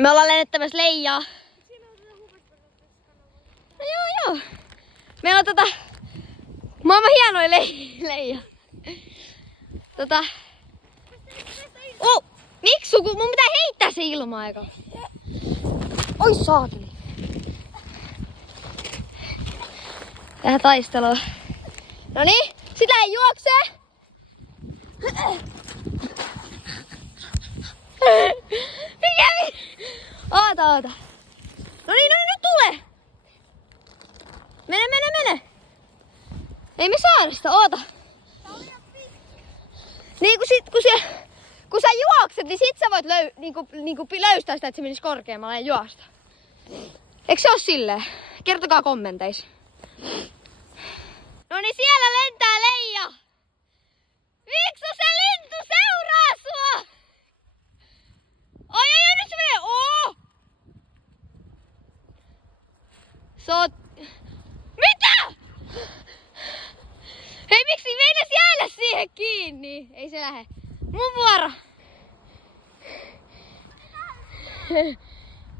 Me ollaan lennettämässä Leijaa. No joo. Meillä on maailman hienoin Leija. Miksu, kun mun pitää heittää se ilmaan aika. Oi saakeli. Tähän taisteluun. Noniin, sit lähden juoksee. Mikä? Oota. Noniin, nyt tulee. Mene. Ei me saada sitä, oota. Niin kun sä juokset, niin sit sä voit löystää sitä, että se menisi korkeammalle ja juosta. Eikö se oo silleen? Kertokaa kommenteissa. No niin, siellä lentää Leija! Miksu, se lintu seuraa sua! Oi, nyt se menee! Mitä? Hei, miksi meinas jäädä siihen kiinni? Ei se lähde. Mun vuoro!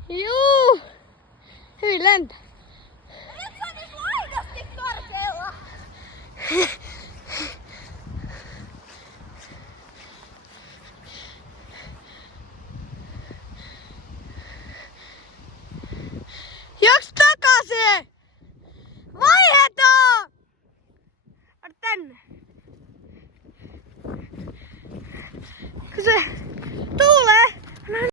Juu! Hyvin lentää. Nyt se on niinku aidosti korkealla. Juoks takaisin! Vaihdetaan! Tänne. Se